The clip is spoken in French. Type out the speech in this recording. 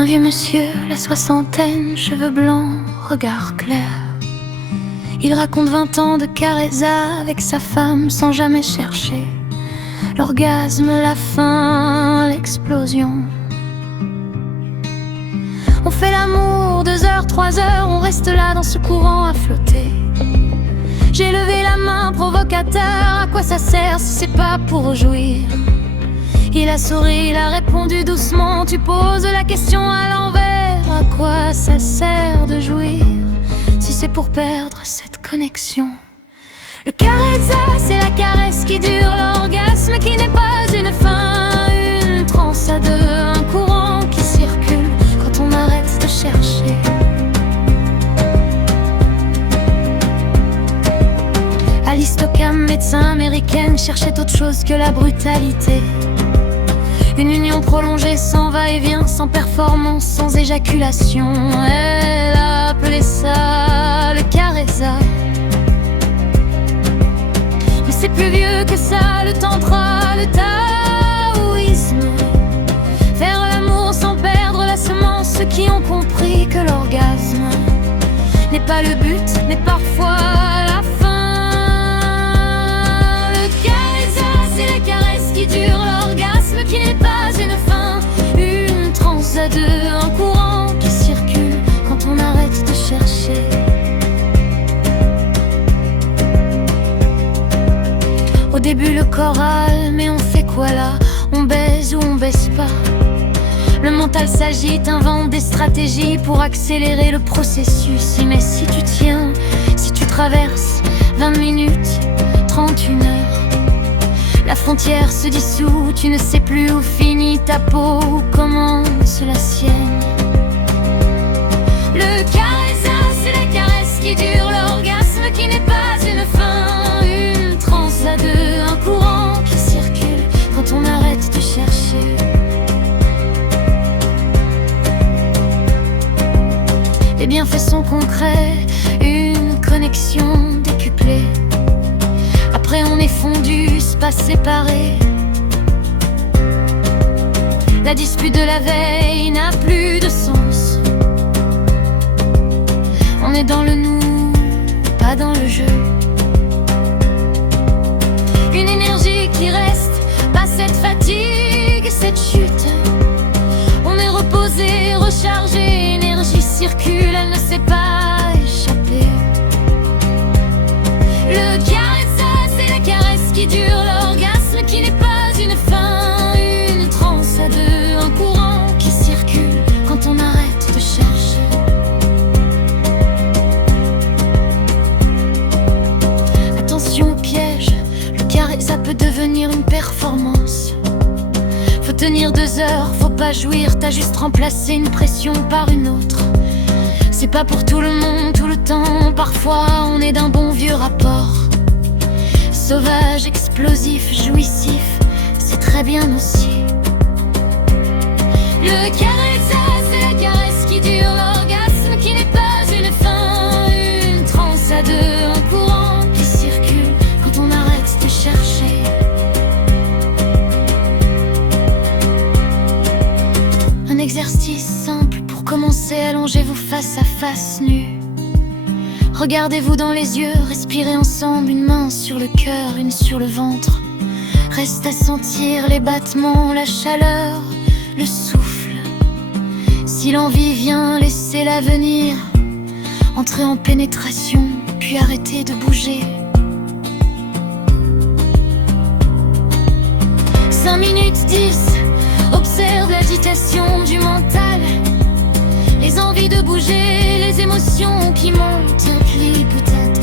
Un vieux monsieur, la soixantaine, cheveux blancs, regard clair. Il raconte 20 ans de caressa avec sa femme sans jamais chercher l'orgasme, la faim, l'explosion. On fait l'amour 2 heures, 3 heures, on reste là dans ce courant à flotter. J'ai levé la main, provocateur, à quoi ça sert si c'est pas pour jouir? Il a souri, il a répondu doucement, tu poses la question à l'envers. À quoi ça sert de jouir si c'est pour perdre cette connexion? Le caressa, c'est la caresse qui dure, l'orgasme qui n'est pas une fin, une transe à deux, un courant qui circule quand on arrête de chercher. Alice Tocam, médecin américaine, cherchait autre chose que la brutalité. Une union prolongée sans va-et-vient, sans performance, sans éjaculation. Elle a appelé ça le caressa. Mais c'est plus vieux que ça, le tantra, le taoïsme. Faire l'amour sans perdre la semence, ceux qui ont compris que l'orgasme n'est pas le but, mais parfois la fin. Le caressa, c'est la caresse qui dure, l'orgasme qui n'est pas une fin, une transe à deux, un courant qui circule quand on arrête de chercher. Au début le choral, mais on fait quoi là? On baise ou on baisse pas? Le mental s'agite, invente des stratégies pour accélérer le processus. Mais si tu tiens, si tu traverses 20 minutes, 31 heures, la frontière se dissout, tu ne sais plus où finit ta peau, où commence la sienne. Le caressa, c'est la caresse qui dure, l'orgasme qui n'est pas une fin, une transe à deux, un courant qui circule quand on arrête de chercher. Les bienfaits sont concrets, une connexion décuplée. Après on est fondu, se pas séparé. La dispute de la veille n'a plus de sens. On est dans le nous, pas dans le jeu. Une énergie qui reste, pas cette fatigue, cette chute. On est reposé, rechargé, énergie circule, elle ne sait pas échapper. Le caressa, c'est la caresse qui dure, l'orgasme qui n'est pas une fin, une transe à deux, un courant qui circule quand on arrête de chercher. Attention au piège, le caressa peut devenir une performance. Faut tenir 2 heures, faut pas jouir, t'as juste remplacé une pression par une autre. C'est pas pour tout le monde, tout le temps, parfois on est d'un bon vieux rapport. Sauvage, explosif, jouissif, c'est très bien aussi. Le caressa, c'est la caresse qui dure, l'orgasme qui n'est pas une fin, une transe à deux, un courant qui circule quand on arrête de chercher. Un exercice simple pour commencer, allongez-vous face à face nus. Regardez-vous dans les yeux, respirez ensemble, une main sur le cœur, une sur le ventre. Reste à sentir les battements, la chaleur, le souffle. Si l'envie vient, laissez-la venir. Entrez en pénétration, puis arrêtez de bouger. 5 minutes 10, observe l'agitation du mental. Les envies de bouger, les émotions qui montent, un pli peut-être